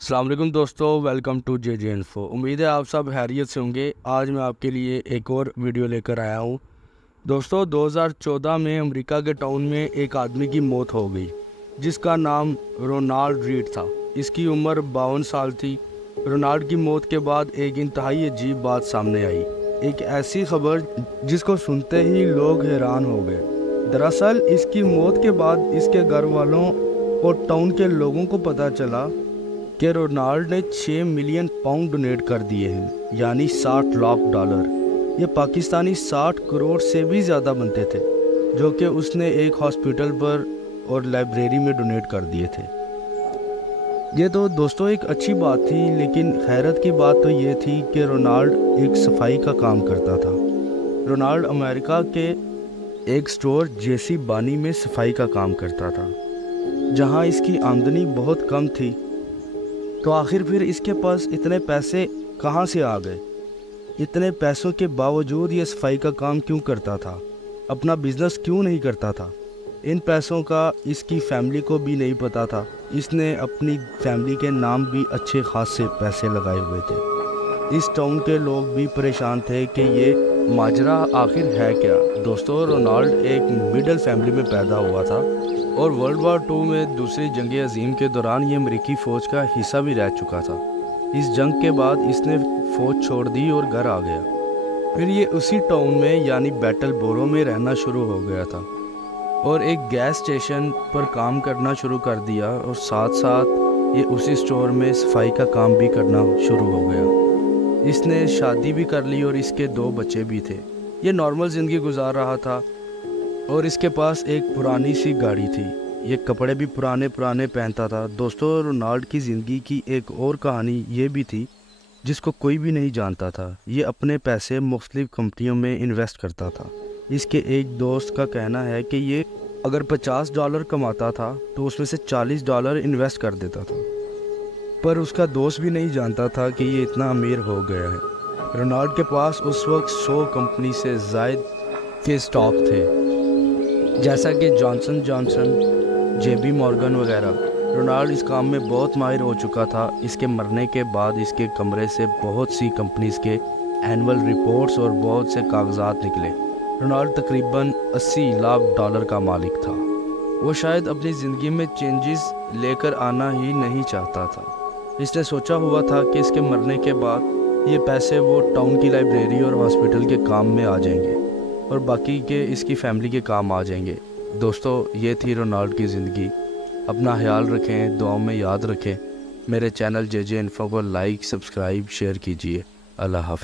السلام علیکم دوستو، welcome to J J info. امید ہے آپ سب خیریت سے ہوں گے۔ آج میں آپ کے لیے ایک اور ویڈیو لے کر آیا ہوں۔ دوستو 2014 میں امریکہ کے ٹاؤن میں ایک آدمی کی موت ہو گئی جس کا نام رونالڈ ریڈ تھا۔ اس کی عمر 52 سال تھی۔ رونالڈ کی موت کے بعد ایک انتہائی عجیب بات سامنے آئی، ایک ایسی خبر جس کو سنتے ہی لوگ حیران ہو گئے۔ دراصل اس کی موت کے بعد اس کے گھر والوں اور ٹاؤن کے لوگوں کو پتہ چلا کہ رونالڈ نے 6 ملین پاؤنڈ ڈونیٹ کر دیے ہیں، یعنی $60 لاکھ۔ یہ پاکستانی 60 کروڑ سے بھی زیادہ بنتے تھے، جو کہ اس نے ایک ہاسپٹل پر اور لائبریری میں ڈونیٹ کر دیے تھے۔ یہ تو دوستو ایک اچھی بات تھی، لیکن حیرت کی بات تو یہ تھی کہ رونالڈ ایک صفائی کا کام کرتا تھا۔ رونالڈ امریکہ کے ایک سٹور جیسی بانی میں صفائی کا کام کرتا تھا، جہاں اس کی آمدنی بہت کم تھی۔ تو آخر پھر اس کے پاس اتنے پیسے کہاں سے آ گئے؟ اتنے پیسوں کے باوجود یہ صفائی کا کام کیوں کرتا تھا؟ اپنا بزنس کیوں نہیں کرتا تھا؟ ان پیسوں کا اس کی فیملی کو بھی نہیں پتا تھا۔ اس نے اپنی فیملی کے نام بھی اچھے خاصے پیسے لگائے ہوئے تھے۔ اس ٹاؤن کے لوگ بھی پریشان تھے کہ یہ ماجرا آخر ہے کیا۔ دوستو رونالڈ ایک مڈل فیملی میں پیدا ہوا تھا اور ورلڈ وار 2 میں دوسری جنگ عظیم کے دوران یہ امریکی فوج کا حصہ بھی رہ چکا تھا۔ اس جنگ کے بعد اس نے فوج چھوڑ دی اور گھر آ گیا۔ پھر یہ اسی ٹاؤن میں یعنی بیٹل بورو میں رہنا شروع ہو گیا تھا اور ایک گیس اسٹیشن پر کام کرنا شروع کر دیا، اور ساتھ ساتھ یہ اسی سٹور میں صفائی کا کام بھی کرنا شروع ہو گیا۔ اس نے شادی بھی کر لی اور اس کے 2 بچے بھی تھے۔ یہ نارمل زندگی گزار رہا تھا اور اس کے پاس ایک پرانی سی گاڑی تھی۔ یہ کپڑے بھی پرانے پہنتا تھا۔ دوستو رونالڈ کی زندگی کی ایک اور کہانی یہ بھی تھی جس کو کوئی بھی نہیں جانتا تھا۔ یہ اپنے پیسے مختلف کمپنیوں میں انویسٹ کرتا تھا۔ اس کے ایک دوست کا کہنا ہے کہ یہ اگر $50 کماتا تھا تو اس میں سے $40 انویسٹ کر دیتا تھا، پر اس کا دوست بھی نہیں جانتا تھا کہ یہ اتنا امیر ہو گیا ہے۔ رونالڈ کے پاس اس وقت 100 کمپنی سے زائد کے سٹاک تھے، جیسا کہ Johnson Johnson, J B Morgan وغیرہ۔ رونالڈ اس کام میں بہت ماہر ہو چکا تھا۔ اس کے مرنے کے بعد اس کے کمرے سے بہت سی کمپنیز کے اینول رپورٹس اور بہت سے کاغذات نکلے۔ رونالڈ تقریباً $80 لاکھ کا مالک تھا۔ وہ شاید اپنی زندگی میں چینجز لے کر آنا ہی نہیں چاہتا تھا۔ اس نے سوچا ہوا تھا کہ اس کے مرنے کے بعد یہ پیسے وہ ٹاؤن کی لائبریری اور ہاسپٹل کے کام میں آ جائیں گے اور باقی کے اس کی فیملی کے کام آ جائیں گے۔ دوستو یہ تھی رونالڈ کی زندگی۔ اپنا خیال رکھیں، دعاؤں میں یاد رکھیں۔ میرے چینل جے جے انفو کو لائک، سبسکرائب، شیئر کیجیے۔ اللہ حافظ۔